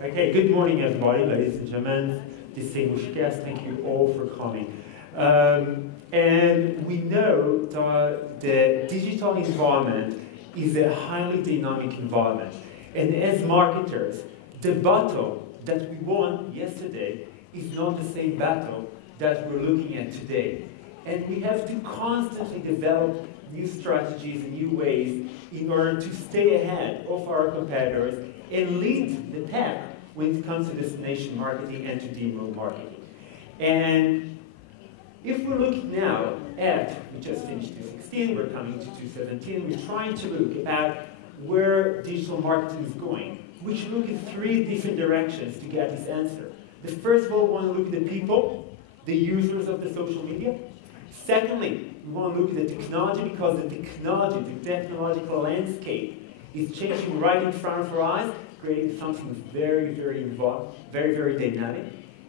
Okay, good morning everybody, ladies and gentlemen, distinguished guests, thank you all for coming. And we know that the digital environment is a highly dynamic environment. And as marketers, the battle that we won yesterday is not the same battle that we're looking at today. And we have to constantly develop new strategies and new ways in order to stay ahead of our competitors and lead the pack when it comes to destination marketing and to demo marketing. And if we're looking now at, we just finished 2016, we're coming to 2017, we're trying to look at where digital marketing is going. We should look at three different directions to get this answer. The first of all, we want to look at the people, the users of the social media. Secondly, we want to look at the technology because the technological landscape is changing right in front of our eyes, creating something very, very involved, very, very dynamic.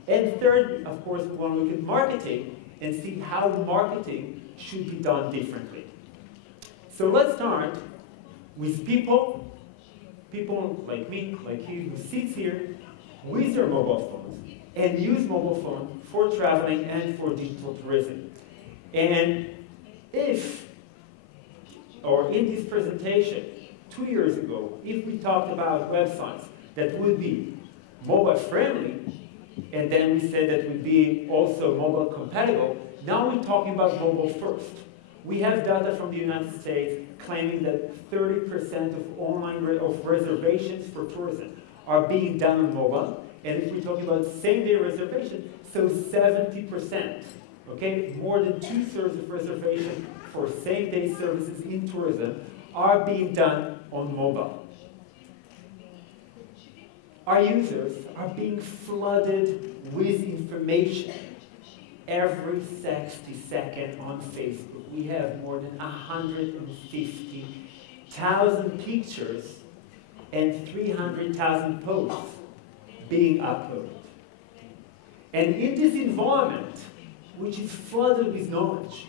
And third, of course, we want to look at marketing and see how marketing should be done differently. So let's start with people like me, like you, who sits here with their mobile phones and use mobile phone for traveling and for digital tourism. And if, or in this presentation, 2 years ago, if we talked about websites that would be mobile friendly, and then we said that would be also mobile compatible, now we're talking about mobile first. We have data from the United States claiming that 30% of online reservations for tourism are being done on mobile, and if we're talking about same-day reservation, so 70%. Okay, more than 2/3 of reservations for same-day services in tourism are being done on mobile. Our users are being flooded with information every 60 seconds on Facebook. We have more than 150,000 pictures and 300,000 posts being uploaded. And in this environment, which is flooded with knowledge,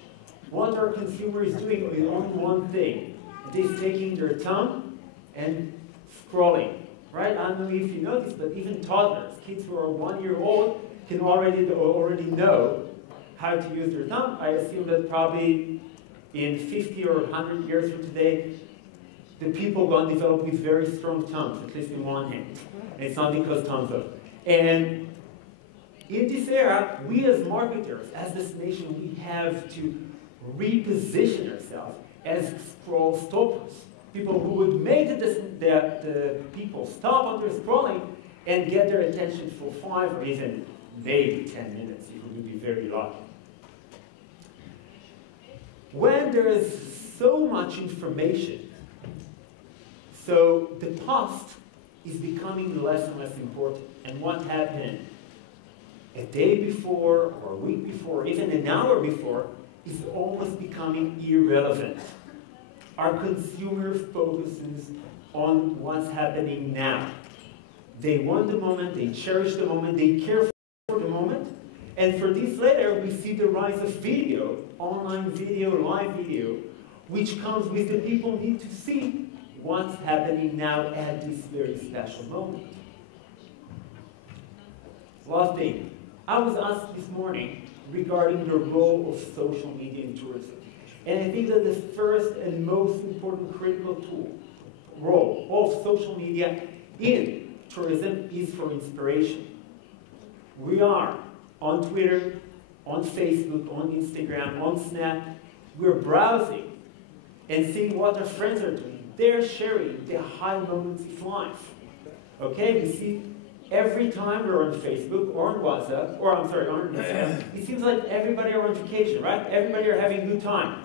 what our consumer is doing is only one thing. It is taking their thumb and scrolling, right? I don't know if you notice, but even toddlers, kids who are 1 year old, can already know how to use their thumb. I assume that probably in 50 or 100 years from today, the people going to develop with very strong thumbs, at least in one hand. And it's not because thumbs up. And in this era, we as marketers, as destination, we have to reposition ourselves as scroll stoppers. People who would make the people stop on their scrolling and get their attention for 5 or even maybe 10 minutes, if we would be very lucky. When there is so much information, so the past is becoming less and less important. And what happened a day before, or a week before, even an hour before, is almost becoming irrelevant. Our consumer focuses on what's happening now. They want the moment, they cherish the moment, they care for the moment. And for this later, we see the rise of video, online video, live video, which comes with the people need to see what's happening now at this very special moment. Last thing, I was asked this morning regarding the role of social media in tourism. And I think that the first and most important critical role of social media in tourism is for inspiration. We are on Twitter, on Facebook, on Instagram, on Snap. We're browsing and seeing what our friends are doing. They're sharing the high moments of life. Okay, we see every time we're on Facebook or on WhatsApp, or on Instagram, it seems like everybody are on vacation, right? Everybody are having a good time.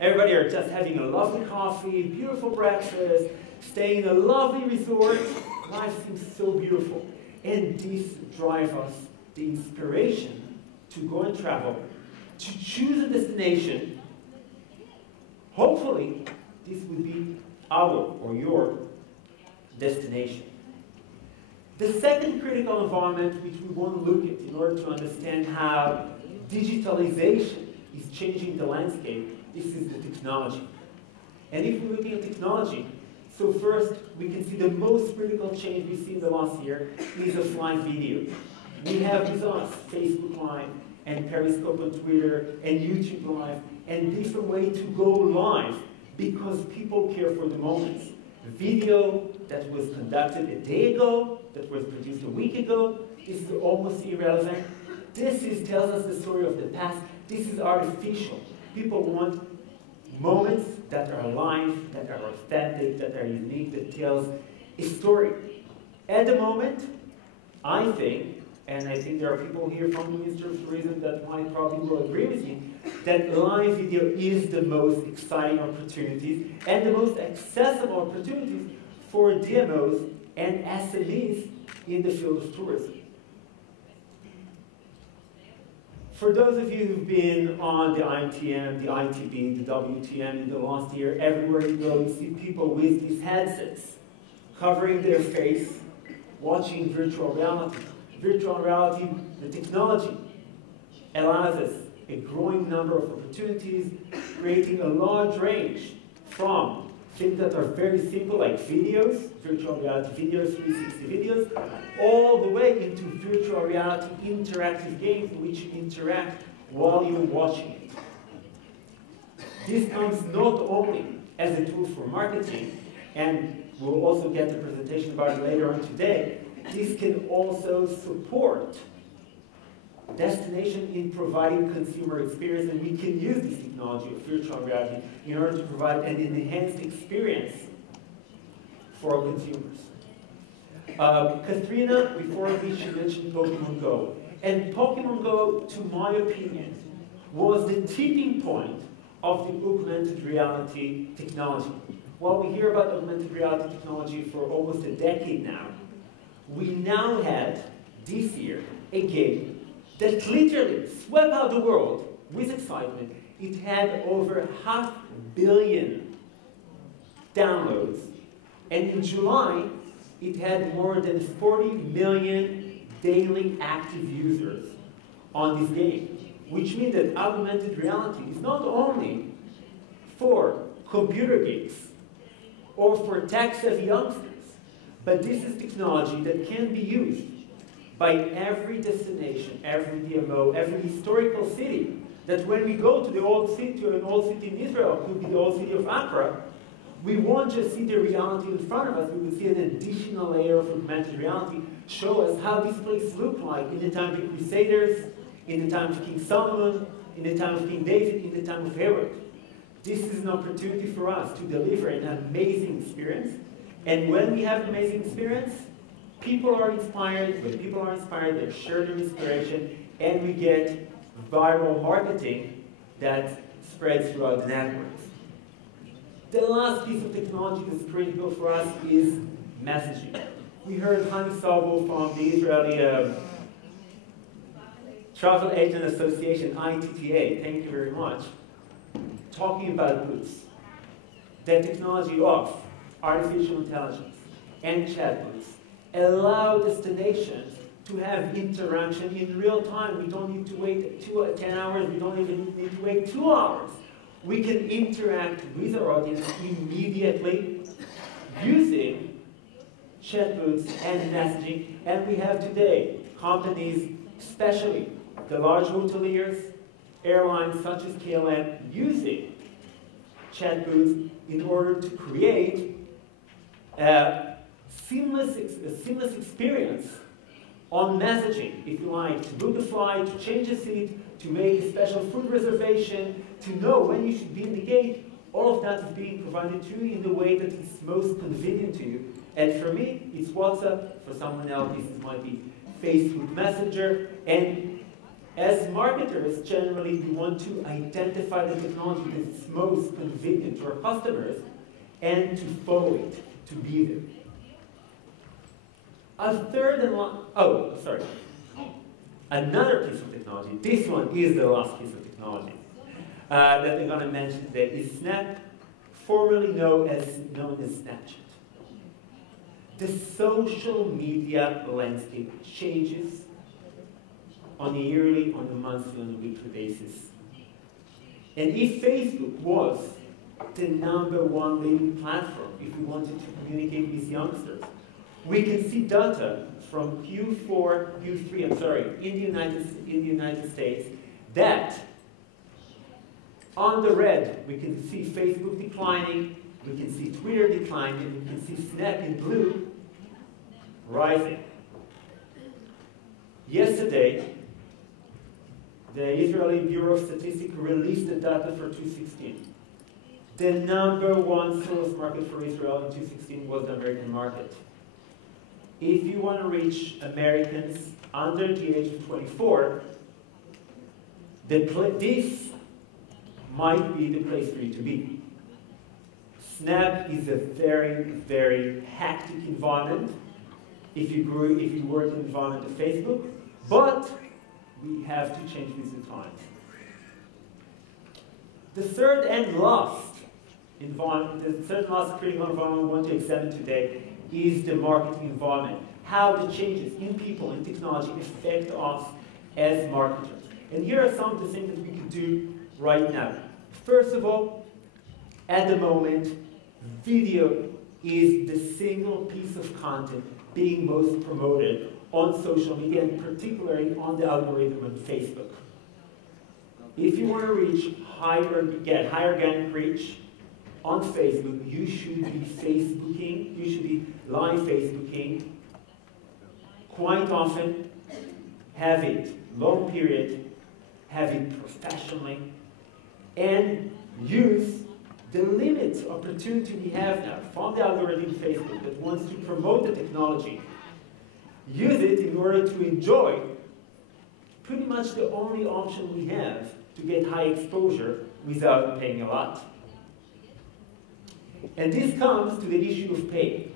Everybody are just having a lovely coffee, beautiful breakfast, staying in a lovely resort. Life seems so beautiful. And this drives us the inspiration to go and travel, to choose a destination. Hopefully, this would be our or your destination. The second critical environment which we want to look at in order to understand how digitalization is changing the landscape, this is the technology. And if we're looking at technology, So first, we can see the most critical change we see in the last year is of live video. We have with us Facebook Live and Periscope on Twitter and YouTube Live and different ways to go live because people care for the moments. Video that was conducted a day ago, that was produced a week ago, is almost irrelevant. This tells us the story of the past. This is artificial. People want moments that are alive, that are authentic, that are unique, that tells a story. At the moment, I think, and I think there are people here from the Ministry of Tourism that might probably will agree with me, that live video is the most exciting opportunities and the most accessible opportunities for DMOs and SMEs in the field of tourism. For those of you who've been on the IMTM, the ITB, the WTM in the last year, everywhere you go, you see people with these headsets covering their face, watching virtual reality. Virtual reality, the technology, allows us a growing number of opportunities, creating a large range from things that are very simple, like videos, virtual reality videos, 360 videos, all the way into virtual reality interactive games in which you interact while you're watching it. This comes not only as a tool for marketing, and we'll also get a presentation about it later on today, this can also support destination in providing consumer experience, and we can use this technology of virtual reality in order to provide an enhanced experience for our consumers. Katrina, before me, she mentioned Pokemon Go. And Pokemon Go, to my opinion, was the tipping point of the augmented reality technology. While we hear about augmented reality technology for almost a decade now, we now had, this year, a game that literally swept out the world with excitement. It had over 500 million downloads, and in July, it had more than 40 million daily active users on this game, which means that augmented reality is not only for computer geeks or for tech-savvy youngsters, but this is technology that can be used by every destination, every DMO, every historical city, that when we go to the old city, to an old city in Israel, could be the old city of Accra, we won't just see the reality in front of us, we will see an additional layer of augmented reality, show us how this place looked like in the time of the Crusaders, in the time of King Solomon, in the time of King David, in the time of Herod. This is an opportunity for us to deliver an amazing experience. And when we have an amazing experience, people are inspired. When people are inspired, they share their inspiration, and we get viral marketing that spreads throughout the networks. The last piece of technology that's critical for us is messaging. We heard Hani Sabo from the Israeli Travel Agent Association, ITTA, thank you very much, talking about booths. The technology of artificial intelligence and chatbots allow destinations to have interaction in real time. We don't need to wait 10 hours, we don't even need to wait 2 hours. We can interact with our audience immediately using chatbots and messaging. And we have today companies, especially the large hoteliers, airlines such as KLM, using chatbots in order to create a seamless experience on messaging, if you like, to book a flight, to change a seat, to make a special food reservation, to know when you should be in the gate. All of that is being provided to you in the way that is most convenient to you. And for me, it's WhatsApp. For someone else, this might be Facebook Messenger. And as marketers, generally, we want to identify the technology that is most convenient to our customers and to follow it, to be there. Another piece of technology, this one is the last piece of technology that I'm going to mention today, is Snap, formerly known as Snapchat. The social media landscape changes on a yearly, on a monthly, on a weekly basis. And if Facebook was the #1 leading platform if we wanted to communicate with youngsters. We can see data from Q3, in the United States, that on the red, we can see Facebook declining, we can see Twitter declining, we can see Snap in blue rising. Yesterday, the Israeli Bureau of Statistics released the data for 2016. The #1 source market for Israel in 2016 was the American market. If you want to reach Americans under the age of 24, this might be the place for you to be. Snap is a very, very hectic environment if you work in the environment of Facebook, but we have to change with the times. The third and last critical environment we want to examine today is the marketing environment. How the changes in people and technology affect us as marketers. And here are some of the things that we can do right now. First of all, at the moment, video is the single piece of content being most promoted on social media, and particularly on the algorithm of Facebook. If you want to get higher organic reach on Facebook, you should be Facebooking, you should be live Facebooking quite often, have it long period, have it professionally, and use the limit opportunity we have now from the algorithm of Facebook that wants to promote the technology. Use it in order to enjoy pretty much the only option we have to get high exposure without paying a lot. And this comes to the issue of pay.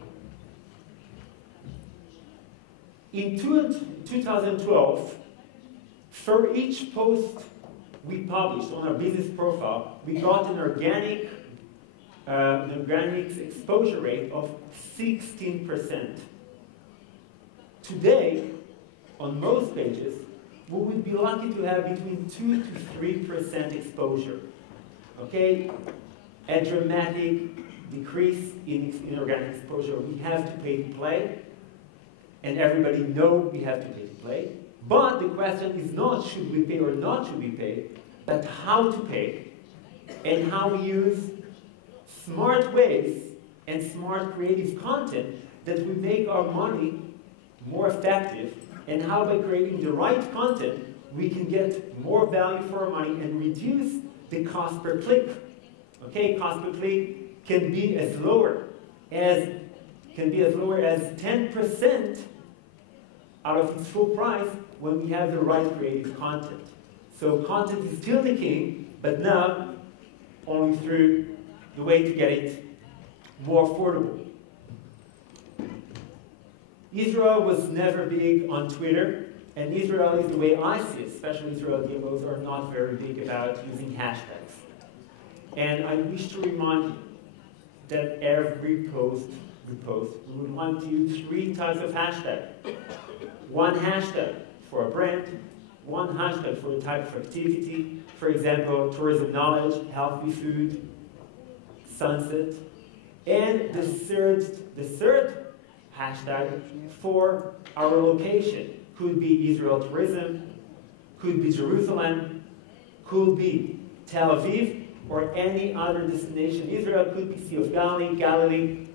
In 2012, for each post we published on our business profile, we got an organic exposure rate of 16%. Today, on most pages, we would be lucky to have between 2 to 3% exposure. Okay? A dramatic decrease in organic exposure. We have to pay to play, and everybody knows we have to pay to play. But the question is not should we pay or not should we pay, but how to pay, and how we use smart ways and smart creative content that will make our money more effective, and how by creating the right content we can get more value for our money and reduce the cost per click. Okay, cost per click can be as lower as 10% out of its full price when we have the right creative content. So content is still the king, but now only through the way to get it more affordable. Israel was never big on Twitter, and Israelis, the way I see it, especially Israeli DMOs, are not very big about using hashtags. And I wish to remind you that every post we post, we would want to use 3 types of hashtag. One hashtag for a brand, one hashtag for a type of activity, for example, tourism knowledge, healthy food, sunset, and the third hashtag for our location. Could be Israel tourism, could be Jerusalem, could be Tel Aviv, or any other destination. Israel could be Sea of Galilee,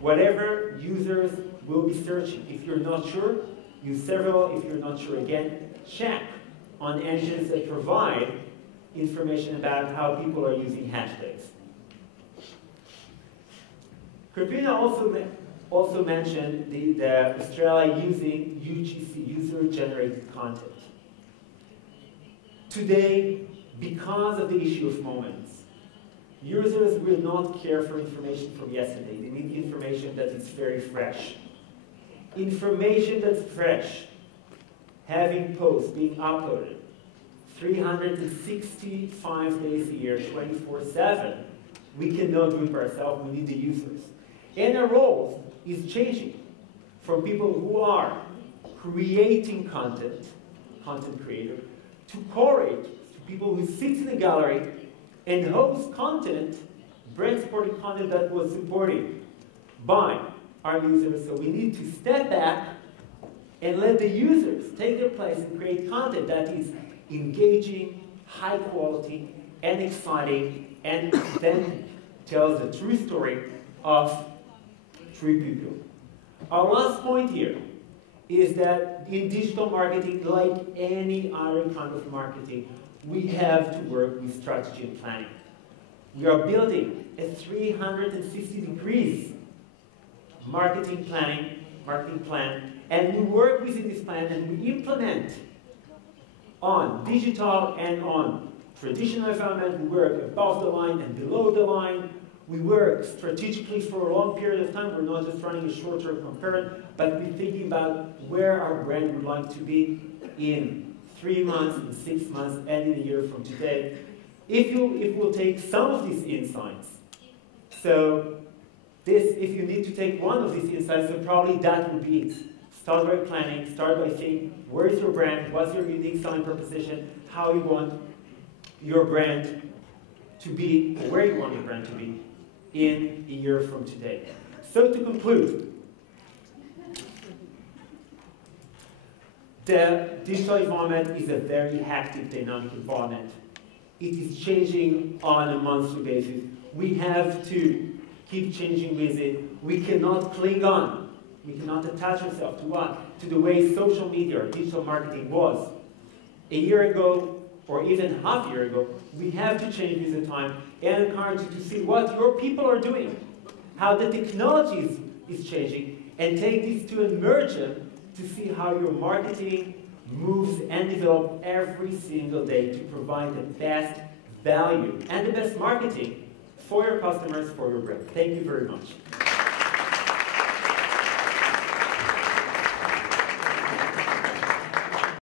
whatever users will be searching. If you're not sure, use several. If you're not sure again, check on engines that provide information about how people are using hashtags. Katrina also mentioned the Australia using UGC, user-generated content. Today, because of the issue of moments, users will not care for information from yesterday. They need information that is very fresh. Information that's fresh, having posts being uploaded 365 days a year, 24/7, we cannot do it by ourselves, we need the users. And our role is changing from people who are creating content creator, to curate, to people who sit in the gallery and host content brand-supported content that was supported by our users. So we need to step back and let the users take their place and create content that is engaging, high quality, and exciting, and then tells the true story of true people. Our last point here is that in digital marketing, like any other kind of marketing, we have to work with strategy and planning. We are building a 360 degrees marketing plan, and we work within this plan and we implement on digital and on traditional environment. We work above the line and below the line. We work strategically for a long period of time. We're not just running a short-term campaign, but we're thinking about where our brand would like to be in 3 months, in 6 months, and in a year from today. If we'll take some of these insights, so if you need to take one of these insights, then probably that would be it. Start by planning, start by saying, where is your brand, what's your unique selling proposition, how you want your brand to be, where you want your brand to be in a year from today. So to conclude, the digital environment is a very hectic, dynamic environment. It is changing on a monthly basis. We have to keep changing with it. We cannot cling on. We cannot attach ourselves to what? To the way social media or digital marketing was a year ago or even half a year ago. We have to change with the time and encourage you to see what your people are doing, how the technology is changing, and take this to immersion to see how your marketing moves and develops every single day to provide the best value and the best marketing for your customers, for your brand. Thank you very much.